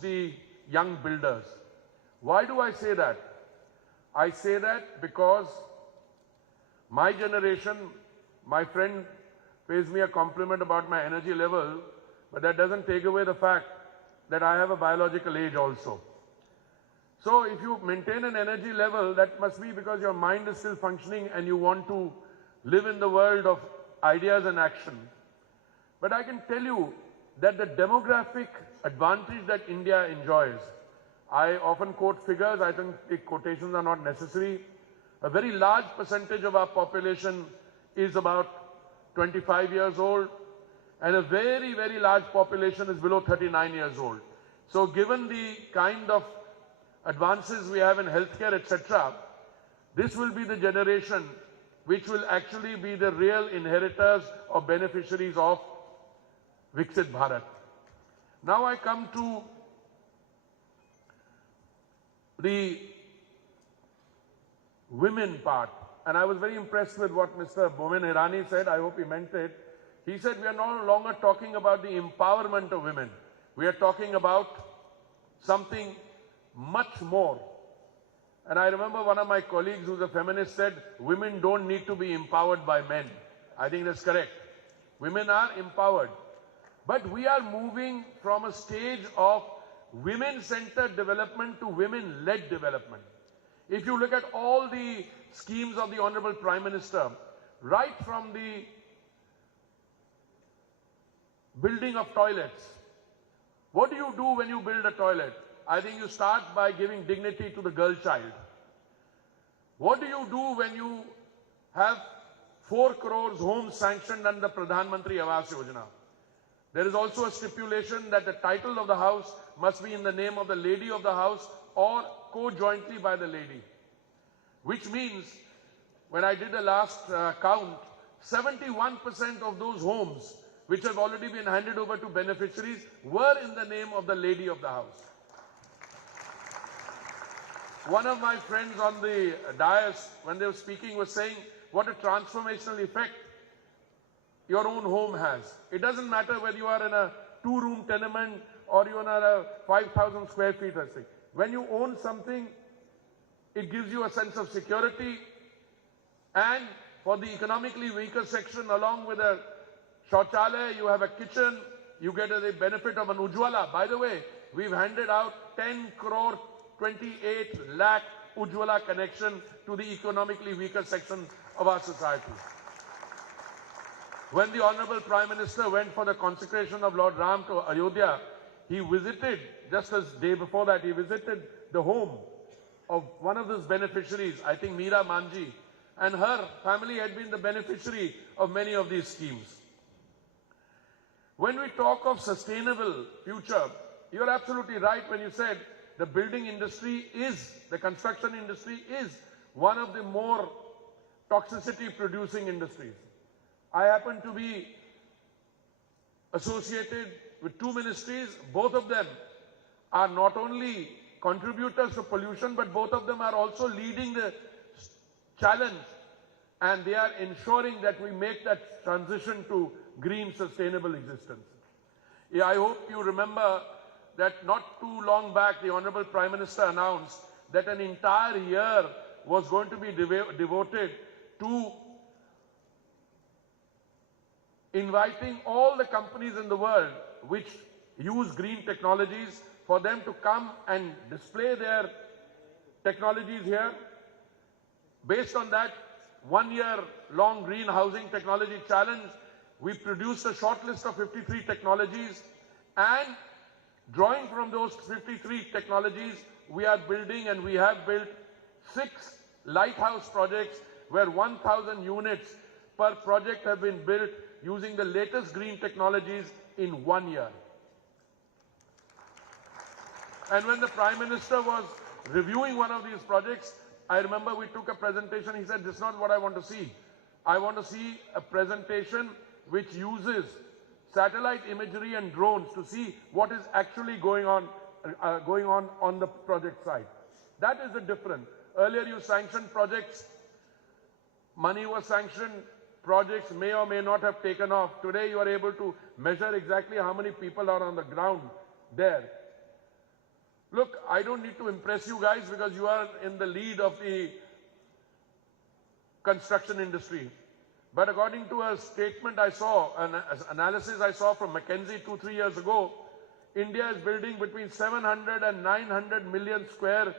the young builders. Why do I say that? I say that because my generation, my friend pays me a compliment about my energy level, but that doesn't take away the fact that I have a biological age also. So if you maintain an energy level, that must be because your mind is still functioning and you want to live in the world of ideas and action. But I can tell you that the demographic advantage that India enjoys, I often quote figures, I think the quotations are not necessary. A very large percentage of our population is about 25 years old, and a very, very large population is below 39 years old. So given the kind of advances we have in healthcare, etc., this will be the generation which will actually be the real inheritors or beneficiaries of Viksit Bharat. Now I come to the women part, and I was very impressed with what Mr. Bomin Irani said. I hope he meant it. He said we are no longer talking about the empowerment of women. We are talking about something much more. And I remember one of my colleagues who's a feminist said, women don't need to be empowered by men. I think that's correct. Women are empowered. But we are moving from a stage of women-centered development to women-led development. If you look at all the schemes of the Honorable Prime Minister, right from the building of toilets, what do you do when you build a toilet? I think you start by giving dignity to the girl child. What do you do when you have 4 crores homes sanctioned under Pradhan Mantri Awas Yojana? There is also a stipulation that the title of the house must be in the name of the lady of the house or co-jointly by the lady. Which means, when I did the last count, 71% of those homes which have already been handed over to beneficiaries were in the name of the lady of the house. One of my friends on the dais, when they were speaking, was saying what a transformational effect your own home has. It doesn't matter whether you are in a 2-room tenement or you are in a 5,000 square feet or something. When you own something, it gives you a sense of security, and for the economically weaker section, along with a shauchalaya, you have a kitchen, you get the benefit of an Ujjwala. By the way, we've handed out 10 crore 28 lakh Ujjwala connection to the economically weaker section of our society. When the Honorable Prime Minister went for the consecration of Lord Ram to Ayodhya, he visited, just as day before that, he visited the home of one of those beneficiaries, I think Meera Manji, and her family had been the beneficiary of many of these schemes. When we talk of sustainable future, you're absolutely right when you said the building industry is, the construction industry is one of the more toxicity producing industries. I happen to be associated with 2 ministries. Both of them are not only contributors to pollution, but both of them are also leading the challenge, and they are ensuring that we make that transition to green sustainable existence. Yeah, I hope you remember that not too long back, the Honorable Prime Minister announced that an entire year was going to be devoted to inviting all the companies in the world which use green technologies for them to come and display their technologies here. Based on that 1-year-long green housing technology challenge, we produced a short list of 53 technologies, and drawing from those 53 technologies, we are building, and we have built 6 lighthouse projects where 1,000 units per project have been built using the latest green technologies in 1 year. And when the Prime Minister was reviewing one of these projects, I remember we took a presentation. He said, this is not what I want to see. I want to see a presentation which uses satellite imagery and drones to see what is actually going on the project site. That is the difference. Earlier you sanctioned projects, money was sanctioned, projects may or may not have taken off. Today you are able to measure exactly how many people are on the ground there. I don't need to impress you guys because you are in the lead of the construction industry. But according to a statement I saw, an analysis I saw from McKinsey 2-3 years ago, India is building between 700 and 900 million square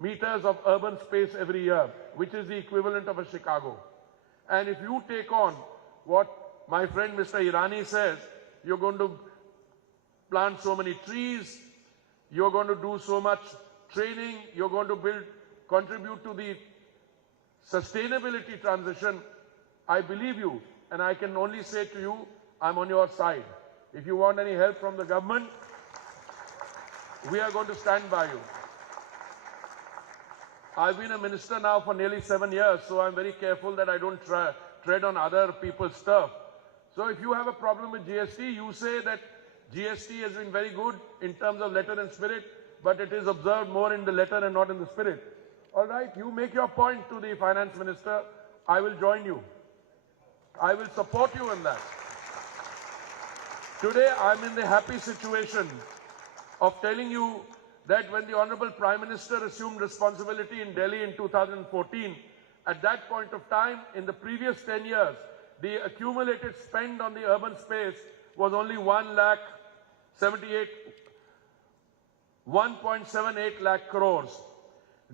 meters of urban space every year, which is the equivalent of a Chicago. And if you take on what my friend Mr. Irani says, you're going to plant so many trees, you're going to do so much training, you're going to contribute to the sustainability transition. I believe you, and I can only say to you, I'm on your side. If you want any help from the government, we are going to stand by you. I've been a minister now for nearly 7 years, so I'm very careful that I don't tread on other people's stuff. So if you have a problem with GST, you say that GST has been very good in terms of letter and spirit, but it is observed more in the letter and not in the spirit. All right, you make your point to the finance minister. I will join you. I will support you in that. Today, I'm in the happy situation of telling you that when the Honorable Prime Minister assumed responsibility in Delhi in 2014, at that point of time, in the previous 10 years, the accumulated spend on the urban space was only 1.78 lakh crores.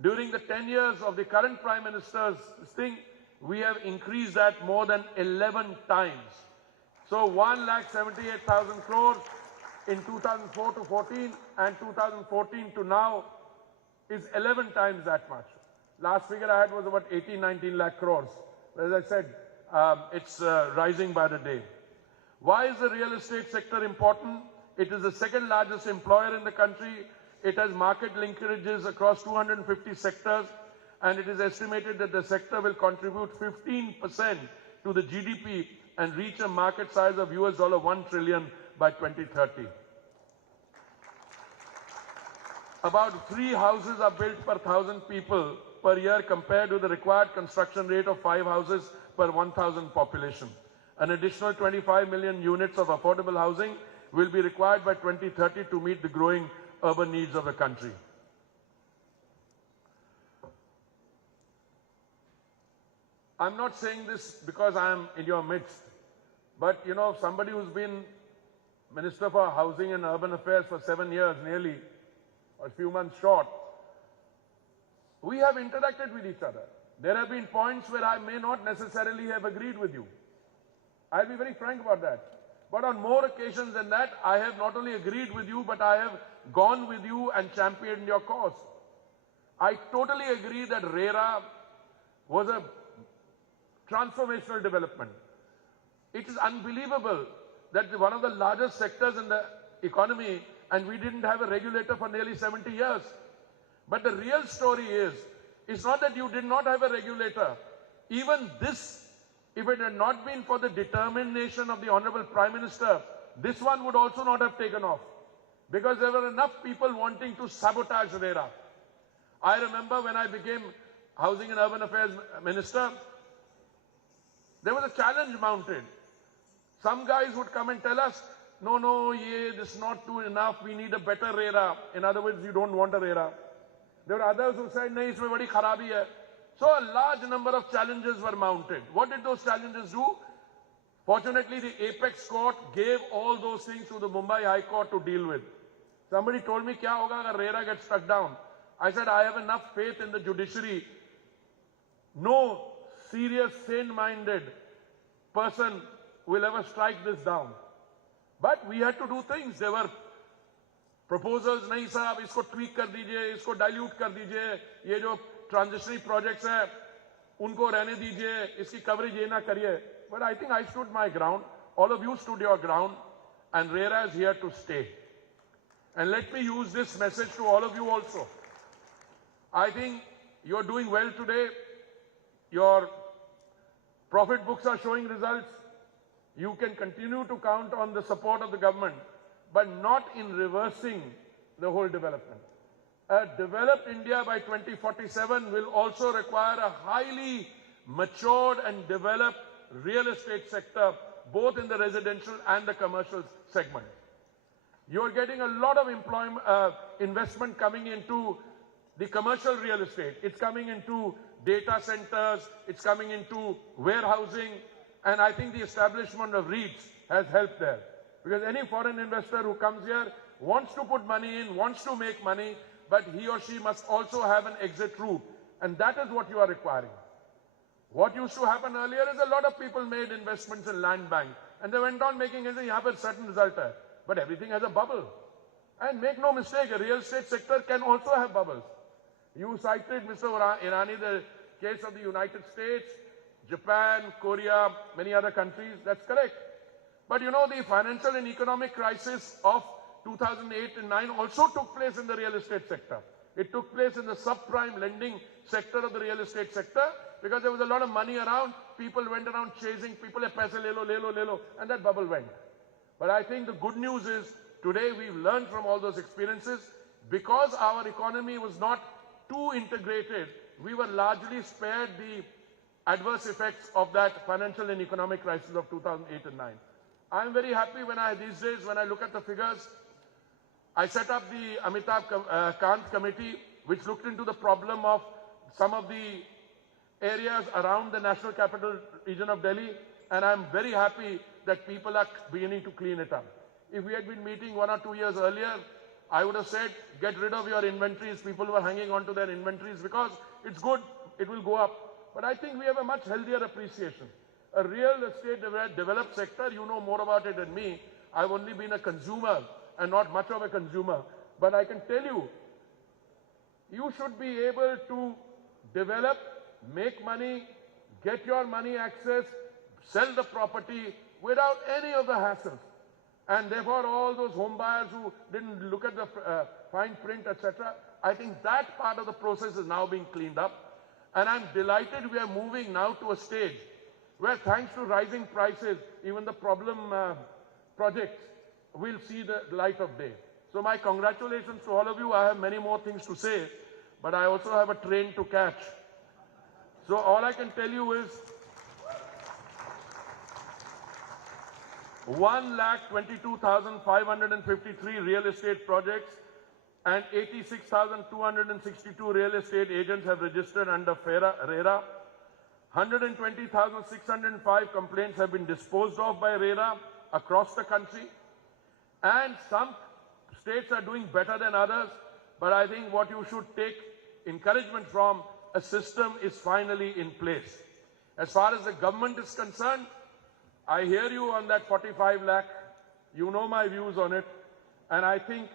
During the 10 years of the current Prime Minister's thing, we have increased that more than 11 times. So 1,78,000 crores in 2004 to 14 and 2014 to now is 11 times that much. Last figure I had was about 18-19 lakh crores. As I said, it's rising by the day. Why is the real estate sector important? It is the second largest employer in the country. It has market linkages across 250 sectors, and it is estimated that the sector will contribute 15% to the GDP and reach a market size of $1 trillion by 2030. About 3 houses are built per 1,000 people per year compared to the required construction rate of 5 houses per 1,000 population. An additional 25 million units of affordable housing will be required by 2030 to meet the growing urban needs of the country. I'm not saying this because I am in your midst, but you know, somebody who's been Minister for Housing and Urban Affairs for 7 years nearly, or a few months short, we have interacted with each other. There have been points where I may not necessarily have agreed with you. I'll be very frank about that. But on more occasions than that, I have not only agreed with you, but I have gone with you and championed your cause. I totally agree that RERA was a transformational development. It is unbelievable that one of the largest sectors in the economy, and we didn't have a regulator for nearly 70 years. But the real story is, it's not that you did not have a regulator. Even this, if it had not been for the determination of the Honorable Prime Minister, this one would also not have taken off. Because there were enough people wanting to sabotage RERA. I remember when I became Housing and Urban Affairs Minister, there was a challenge mounted. Some guys would come and tell us, no, this is not too enough, we need a better RERA. In other words, you don't want a RERA. There were others who said, no, isme badi kharabi hai. So a large number of challenges were mounted. What did those challenges do? Fortunately, the Apex Court gave all those things to the Mumbai High Court to deal with. Somebody told me, kya hoga agar RERA gets struck down? I said, I have enough faith in the judiciary. No serious, sane-minded person will ever strike this down. But we had to do things. There were proposals, nahi sahab, isko tweak kar dijiye, isko dilute kar dijiye, ye jo transitionary projects hai, unko rehne dijiye, iski coverage ye na kariye. But I think I stood my ground. All of you stood your ground, and RERA is here to stay. And let me use this message to all of you also. I think you're doing well today. Your profit books are showing results. You can continue to count on the support of the government, but not in reversing the whole development. A developed India by 2047 will also require a highly matured and developed real estate sector, both in the residential and the commercial segment. You're getting a lot of investment coming into the commercial real estate. It's coming into data centers. It's coming into warehousing. And I think the establishment of REITs has helped there. Because any foreign investor who comes here wants to put money in, wants to make money, but he or she must also have an exit route. And that is what you are requiring. What used to happen earlier is a lot of people made investments in land bank. And they went on making it, you have a certain result. But everything has a bubble. And make no mistake, a real estate sector can also have bubbles. You cited, Mr. Irani, the case of the United States, Japan, Korea, many other countries. That's correct. But you know, the financial and economic crisis of 2008 and 9 also took place in the real estate sector. It took place in the subprime lending sector of the real estate sector because there was a lot of money around. People went around chasing people, paise le lo, and that bubble went. But I think the good news is today we've learned from all those experiences. Because our economy was not too integrated, we were largely spared the adverse effects of that financial and economic crisis of 2008 and 9. I'm very happy these days when I look at the figures. I set up the Amitabh Kant committee, which looked into the problem of some of the areas around the National Capital Region of Delhi, and I'm very happy that people are beginning to clean it up. If we had been meeting 1 or 2 years earlier, I would have said, get rid of your inventories. People were hanging on to their inventories because it's good, it will go up. But I think we have a much healthier appreciation. A real estate developed sector, you know more about it than me. I've only been a consumer and not much of a consumer. But I can tell you, you should be able to develop, make money, get your money access, sell the property without any of the hassles. And therefore, all those home buyers who didn't look at the fine print, etc., I think that part of the process is now being cleaned up. And I'm delighted we are moving now to a stage where, thanks to rising prices, even the problem projects will see the light of day. So my congratulations to all of you. I have many more things to say, but I also have a train to catch. So all I can tell you is 1,22,553 real estate projects and 86,262 real estate agents have registered under RERA. 120,605 complaints have been disposed of by RERA across the country. And some states are doing better than others. But I think what you should take encouragement from, a system is finally in place. As far as the government is concerned, I hear you on that 45 lakh. You know my views on it. And I think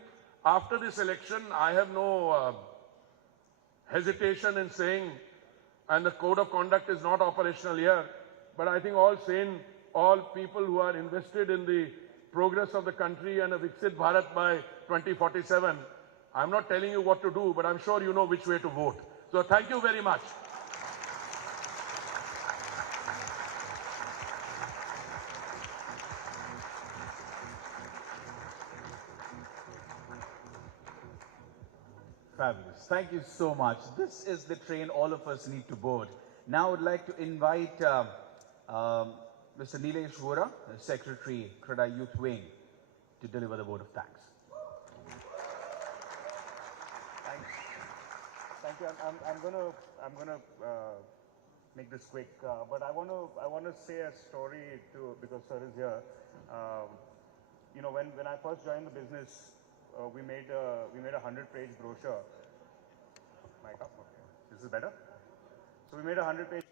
after this election, I have no hesitation in saying, and the code of conduct is not operational here, but I think all people who are invested in the progress of the country and a Viksit Bharat by 2047, I'm not telling you what to do, but I'm sure you know which way to vote. So thank you very much. Fabulous. Thank you so much. This is the train all of us need to board. Now I would like to invite Mr. Nilesh Vora, Secretary, CREDIA Youth Wing, to deliver the vote of thanks. Thank you. I'm gonna make this quick, but I wanna say a story too, because sir is here. You know, when I first joined the business, we made a 100-page brochure. Mic up. Okay. This is better. So we made a 100-page